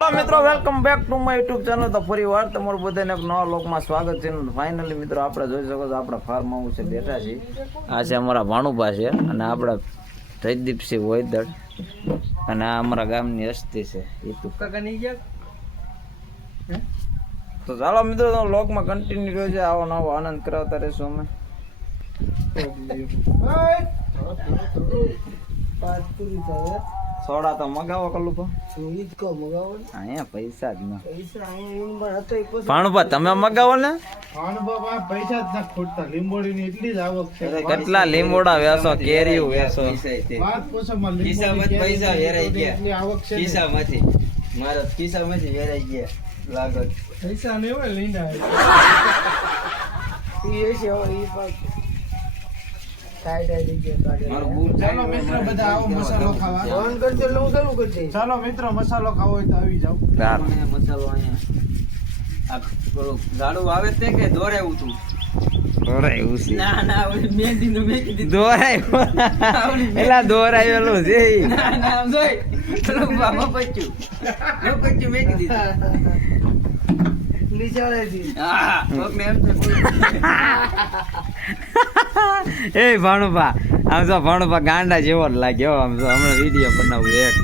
મિત્રો welcome back to my YouTube channel. તો ફરી વાર તમારું બધાને એક નવા લોકમાં સ્વાગત છે. ફાઇનલી મિત્રો આપણે જોઈ શકો છો આપણા ફાર્મ હાઉસે બેઠા છીએ. આ છે અમારા ભાણુભા છે અને આપણા જયદીપસિંહ વૈદળ અને આ અમારા ગામની હસ્તી છે તો ચાલો મિત્રો તમે લોકમાં કન્ટિન્યુ રહ્યો છે. આવો નવો આનંદ કરાવતા રહેશું અમે. સોડા તો મગાવો કલું અહીંયા પૈસા જ ના ભાણુભા તમે મગાવો ને કેટલા લીંબોડા વેસો કેરીઓ વેસો ખિસ્સામાંથી વેરાઈ ગયા લાગત પૈસા ને હોય લઈને ચાલો મિત્રો મસાલો ખાવો હોય તો આવી જાવ. મસાલો અહીંયા ગાડું આવે તે કે દોરાયું તું દોરાયું છે ના ના મેંદી નું મેકી દીધું દોરાયું એલા દોરાયેલું છે ના ના જોઈ ચલો બાબા પચ્યું લો પચ્યું મેકી દીધું એ ભાણુભા આમ જો ભાણુભા ગાંડા જેવો જ લાગ્યો આમ જો હમણાં વિડીયો બનાવું એક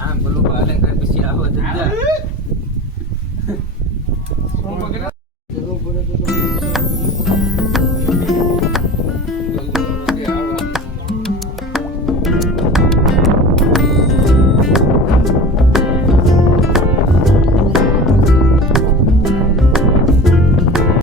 આમ પેલું હાલે પછી આવો